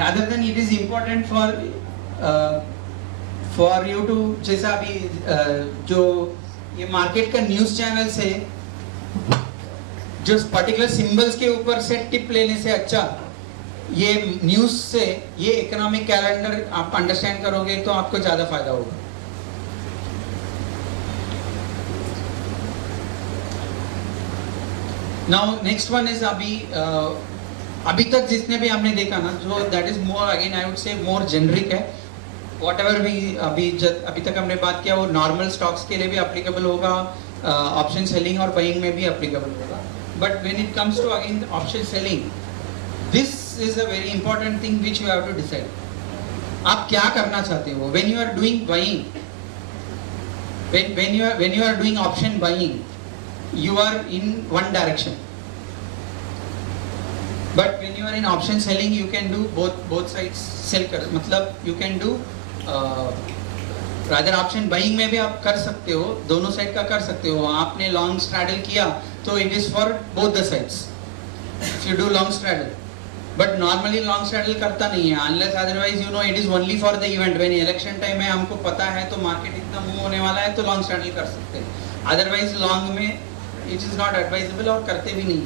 rather than it is important for you to, जैसा अभी जो ये मार्केट का न्यूज चैनल से जो पर्टिकुलर सिंबल्स के ऊपर से टिप लेने से अच्छा ये न्यूज से ये इकोनॉमिक कैलेंडर आप अंडरस्टैंड करोगे तो आपको ज्यादा फायदा होगा. नाउ नेक्स्ट वन इज अभी तक जितने भी हमने देखा ना, जो that is more again I would say मोर जेनरिक है. वॉट एवर भी अभी तक हमने बात किया वो नॉर्मल स्टॉक्स के लिए भी एप्लीकेबल होगा, ऑप्शन सेलिंग और बाइंग में भी एप्लीकेबल होगा. But when it comes to again option selling, this is a very important thing which you have to decide. आप क्या करना चाहते हो when you are doing buying, when you are doing option buying, you are in one direction, but when you are in option selling you can do both sides sell कर, मतलब you can do rather option buying में भी आप कर सकते हो, दोनों साइड का कर सकते हो. आपने लॉन्ग स्ट्रैडल किया तो it is for both the sides if you do long straddle, but normally long straddle करता नहीं है unless otherwise you know it is only for the event. when election time है हमको पता है तो मार्केट इतना मूव होने वाला है तो लॉन्ग स्ट्रैडल कर सकते हैं, अदरवाइज लॉन्ग में इट इज नॉट एडवाइजेबल और करते भी नहीं.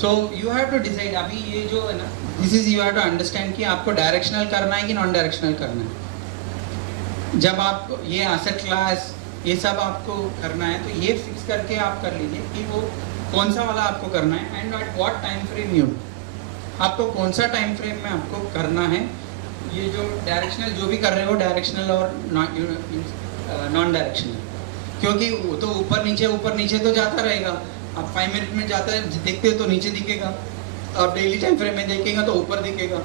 So you have to decide. अभी ये जो है ना, this is you have to understand कि आपको डायरेक्शनल करना है कि नॉन डायरेक्शनल करना है. जब आप ये एसेट क्लास ये सब आपको करना है तो ये फिक्स करके आप कर लीजिए कि वो कौन सा वाला आपको करना है and at what time frame you, आपको कौन सा टाइम फ्रेम में आपको करना है. ये जो डायरेक्शनल जो भी कर रहे हो डायरेक्शनल और नॉन डायरेक्शनल, क्योंकि वो तो ऊपर नीचे तो जाता रहेगा. आप 5 मिनट में जाता है देखते हो तो नीचे दिखेगा, आप डेली टाइम फ्रेम में देखेगा तो ऊपर दिखेगा.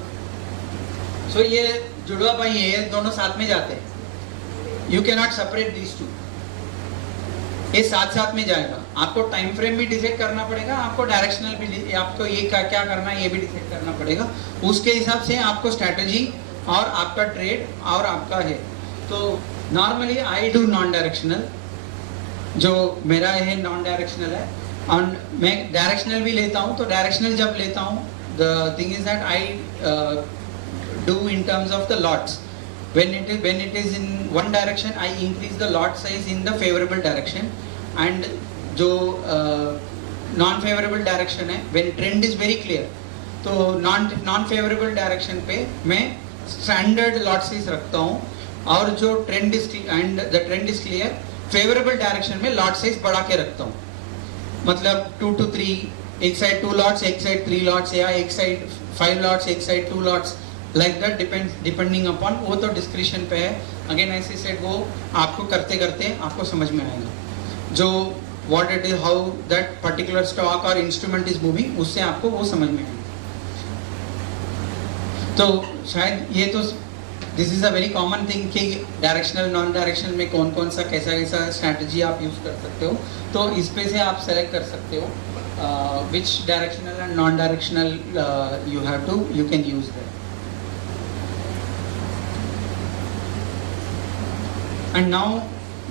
सो ये जुड़वा भाई ये दोनों साथ में जाते हैं. You can not separate these two, ये साथ में जाएगा. आपको टाइम फ्रेम भी डिसाइड करना पड़ेगा, आपको डायरेक्शनल भी, आपको ये क्या करना है ये भी डिसाइड करना पड़ेगा. उसके हिसाब से आपको स्ट्रैटेजी और आपका ट्रेड और आपका है. तो normally I do non directional, जो मेरा है नॉन डायरेक्शनल है, और मैं डायरेक्शनल भी लेता हूँ. तो डायरेक्शनल जब लेता हूँ the thing is that I do in terms of the lots. when it is in one direction I increase the lot size in the favorable direction, and जो non favorable direction है when trend is very clear तो non favorable direction पे मैं standard lot size रखता हूँ, और जो trend is and the trend is clear favorable direction में lot size बढ़ा के रखता हूँ. मतलब 2 to 3, एक साइड 2 lots, एक साइड 3 lots, या एक साइड 5 lots, एक साइड 2 lots, like that depending upon, वो तो डिस्क्रिप्शन पे है. अगेन ऐसे सेट वो आपको करते करते आपको समझ में आएगा जो what it is, how that particular stock or instrument is moving, उससे आपको वो समझ में आएगा. तो शायद ये तो this is a very common thing कि डायरेक्शनल नॉन डायरेक्शनल में कौन कौन सा कैसा स्ट्रैटेजी आप यूज कर सकते हो. तो इस पे से आप सेलेक्ट कर सकते हो which directional and non directional you can use there. And now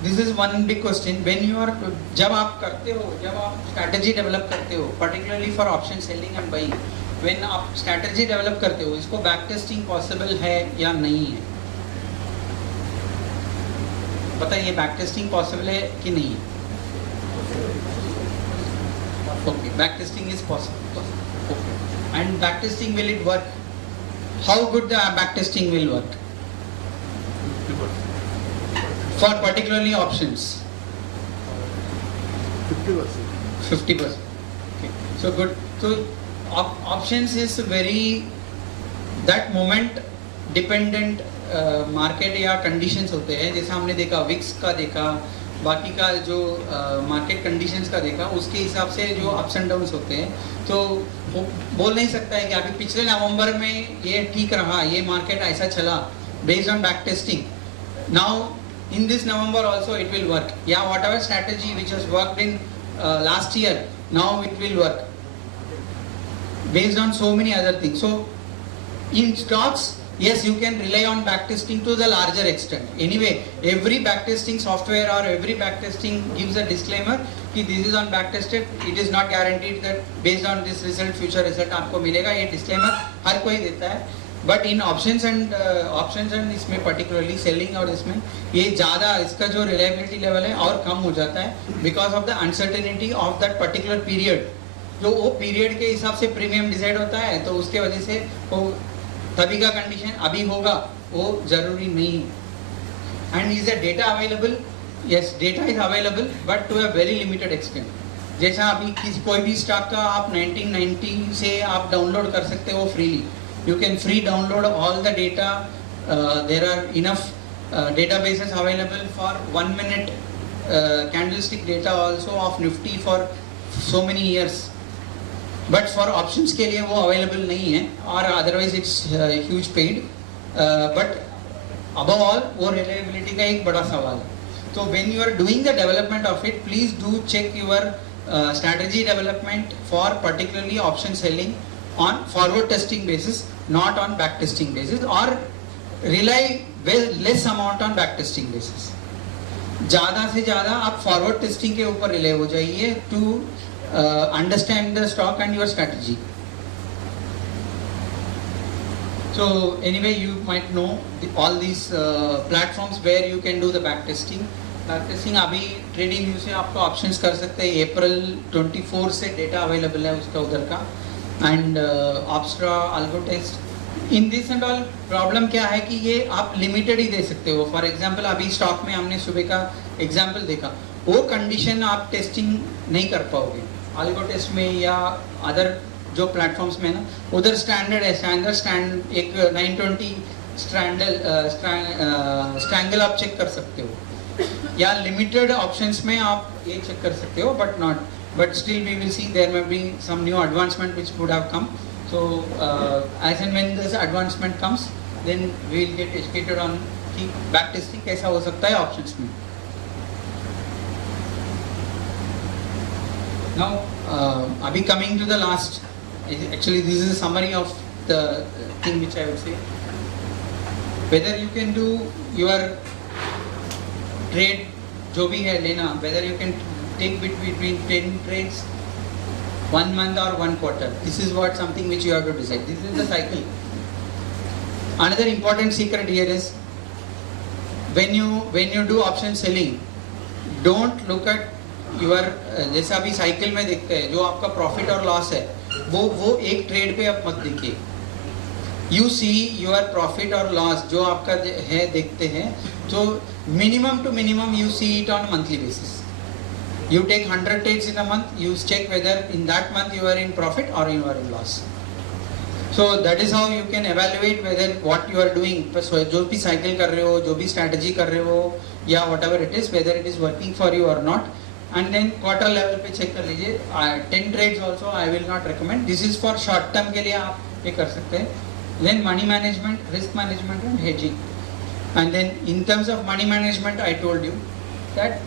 this is one big question. when you are जब आप करते हो, जब आप स्ट्रैटेजी डेवलप करते हो particularly for option selling and buying, when आप स्ट्रैटेजी डेवलप करते हो इसको बैक टेस्टिंग पॉसिबल है या नहीं है? बताइए, बैक टेस्टिंग पॉसिबल है कि नहीं है? Okay, back testing is possible. Okay. And back testing, will it work? How good the back testing will work? 50%. For particularly options. 50%. 50%. Okay. So good. So options is very that moment dependent market या conditions होते हैं. जैसा हमने देखा विक्स का देखा, बाकी का जो मार्केट कंडीशंस का देखा, उसके हिसाब से जो अप्स एंड डाउन्स होते हैं. तो वो बोल नहीं सकता है कि अभी पिछले नवंबर में ये ठीक रहा, ये मार्केट ऐसा चला based on back testing. Now in this November also it will work, या whatever strategy which has worked in last year, now it will work based on so many other things. So in stocks, yes, you can rely on backtesting to the larger extent. Anyway, every backtesting software or every backtesting gives a disclaimer कि this is on backtested. It is not guaranteed that based on this result future result आपको मिलेगा. ये disclaimer हर कोई देता है. But in options and इसमें particularly selling और इसमें ये ज़्यादा इसका जो रिलायबिलिटी लेवल है और कम हो जाता है because of the uncertainty of that particular period. जो वो पीरियड के हिसाब से प्रीमियम डिसाइड होता है, तो उसके वजह से वो तभी का कंडीशन अभी होगा वो जरूरी नहीं. And is the data available? Yes, data is available but to a very limited extent. जैसा अभी किसी कोई भी स्टॉक का आप 1990 से आप डाउनलोड कर सकते हो freely. You can free download all the data. There are enough databases available for 1 minute candlestick data also of Nifty for so many years. But for options के लिए वो available नहीं है और otherwise it's huge paid. But above all वो reliability का एक बड़ा सवाल है. So when you are doing the development of it, please do check your strategy development for particularly option selling on forward testing basis, not on back testing basis, or rely less amount on back testing basis. ज़्यादा से ज़्यादा आप forward testing के ऊपर रिले हो जाइए to understand the stock and your strategy. So anyway, you might know all these platforms where you can do the back testing. Back testing अभी trading view से आपको ऑप्शंस कर सकते हैं. अप्रैल 24 से डेटा अवेलेबल है उसका उधर का. And Opstra, algo test, in this and all problem क्या है कि ये आप लिमिटेड ही दे सकते हो. फॉर एग्जांपल अभी स्टॉक में हमने सुबह का एग्जांपल देखा, वो कंडीशन आप टेस्टिंग नहीं कर पाओगे अल्गो टेस्ट में या अदर जो प्लेटफॉर्म्स में ना. उधर स्टैंडर्ड है, स्टैंड एक 920 स्ट्रैंगल आप चेक कर सकते हो, या लिमिटेड ऑप्शंस में आप ये चेक कर सकते हो. But still we will see there may be some new advancement which would have come. So as and when this advancement comes, then we will get educated on कि back testing कैसा हो सकता है options में. Now अभी coming to the last, actually this is a summary of the thing which I would say. Whether you can do your trade जो भी है लेना, whether you can take between 10 trades 1 month or 1 quarter, this is what something which you have to decide. This is the cycle. Another important secret here is when you do option selling, don't look at your जैसे अभी साइकिल में देखते हैं जो आपका प्रॉफिट और लॉस है वो एक ट्रेड पे आप मत देखिए. You see your profit or loss जो आपका है देखते हैं, तो minimum to minimum you see it on monthly basis. You take 100 trades in a month, you check whether in that month you are in profit or you are in loss. So that is how you can evaluate whether what you are doing, so जो भी cycle कर रहे हो, जो भी strategy कर रहे हो या whatever it is, whether it is working for you or not. And then quarter level पे check कर लीजिए. 10 trades also I will not recommend. This is for short term के लिए आप ये कर सकते हैं. Then money management, risk management and hedging. And then in terms of money management, I told you that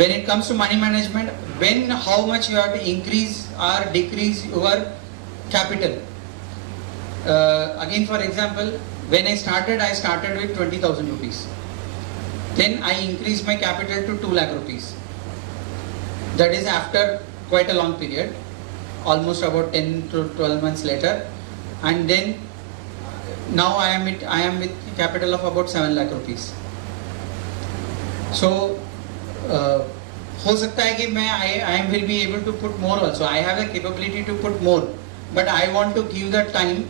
when it comes to money management, how much you have to increase or decrease your capital. Again, for example, when I started with 20,000 rupees. Then I increased my capital to 2 lakh rupees. That is after quite a long period, almost about 10 to 12 months later. And then now I am with capital of about 7 lakh rupees. So हो सकता है कि मैं I will be able to put more also. I have the capability to put more, but I want to give the time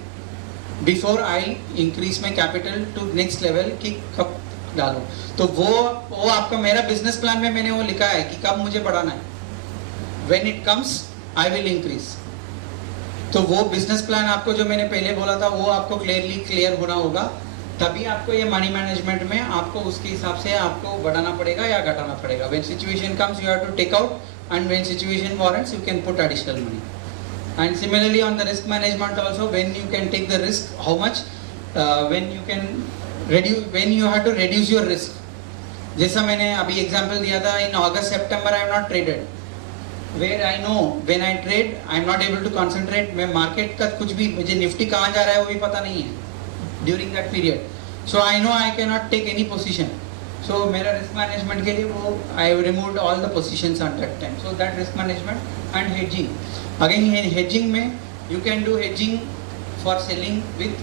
before I increase my capital to next level कि कब डालो. तो वो आपका मेरा बिजनेस प्लान में मैंने वो लिखा है कि कब मुझे बढ़ाना है. When it comes, I will increase. तो वो बिजनेस प्लान आपको जो मैंने पहले बोला था वो आपको क्लियर होना होगा. तभी आपको ये मनी मैनेजमेंट में आपको उसके हिसाब से आपको बढ़ाना पड़ेगा या घटाना पड़ेगा. When situation comes, you have to take out, and when situation warrants, you can put additional money. And similarly on the risk management also, when you can take the risk, how much, when you can reduce, when you have to reduce your risk. जैसा मैंने अभी एग्जांपल दिया था, in August September I have not traded. Where I know when I trade, I am not able to concentrate. मैं मार्केट का कुछ भी, मुझे निफ्टी कहाँ जा रहा है वो भी पता नहीं है during that period. So I know I cannot take any position. So मेरा risk management के लिए वो I have removed all the positions at that time. So that risk management and hedging. Again hedging में you can do hedging for selling with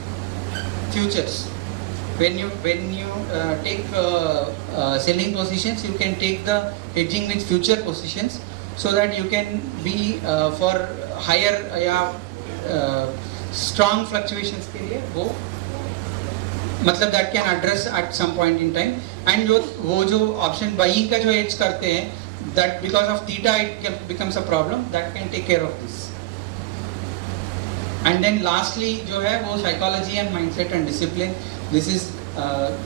futures. When you take selling positions, you can take the hedging with future positions, so that you can be for higher strong fluctuations के लिए वो मतलब that can address at some point in time. And वो जो option buying का जो hedge करते हैं, that because of theta it becomes a problem, that can take care of this. And then lastly जो है वो psychology and mindset and discipline. This is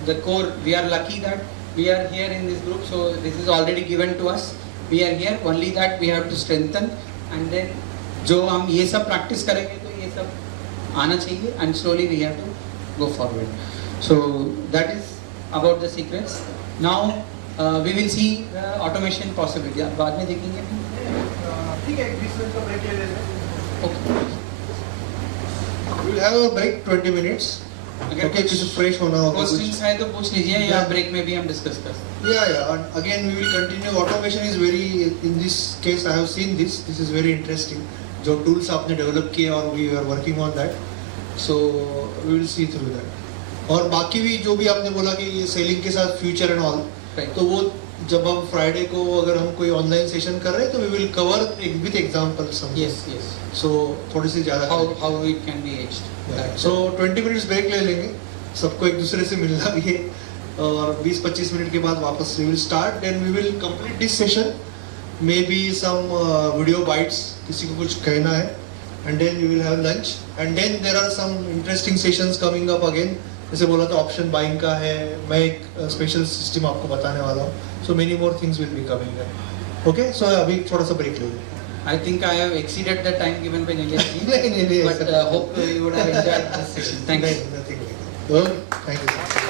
the core. We are lucky that we are here in this group, so this is already given to us. We are here, only that we have to strengthen, and then जो हम ये सब practice करेंगे तो ये सब आना चाहिए, and slowly we have to go forward. So that is about the secrets. Now we will see the automation possibility. बाद में देखेंगे. ठीक है, 20 मिनट का ब्रेक ले लेते हैं. Okay. We will have a break 20 minutes. अगर Okay, किसी fresh होना होगा कुछ. क्वेश्चंस है तो पूछ लीजिए, या ब्रेक में भी हम डिस्कस कर सकते हैं. Yeah. And again, we will continue. Automation is very, in this case, I have seen this. This is very interesting. जो tools आपने develop किए और we are working on that. So we will see through that. और बाकी भी जो भी आपने बोला कि ये सेलिंग के साथ फ्यूचर एंड ऑल, तो वो जब हम फ्राइडे को अगर हम कोई ऑनलाइन सेशन कर रहे हैं तो we will cover with examples. Yes. So थोड़ी सी ज़्यादा how it can be aged. So 20 minutes break ले लेंगे, सबको एक दूसरे से मिलना भी है, और 20-25 मिनट के बाद वापस we will start. Then we will complete this session, maybe some video bytes, किसी को कुछ कहना है, and then we will have lunch, and then there are some interesting sessions coming up again. जैसे बोला था ऑप्शन बाइंग का है, मैं एक स्पेशल सिस्टम आपको बताने वाला हूँ. So many more things will be coming. Okay, so अभी थोड़ा सा ब्रेक ले लेंगे. I think I have exceeded the time given by Nilesh ji. नहीं, But hope you would have enjoyed this session. Thank you. Nothing like that. Okay, thank you.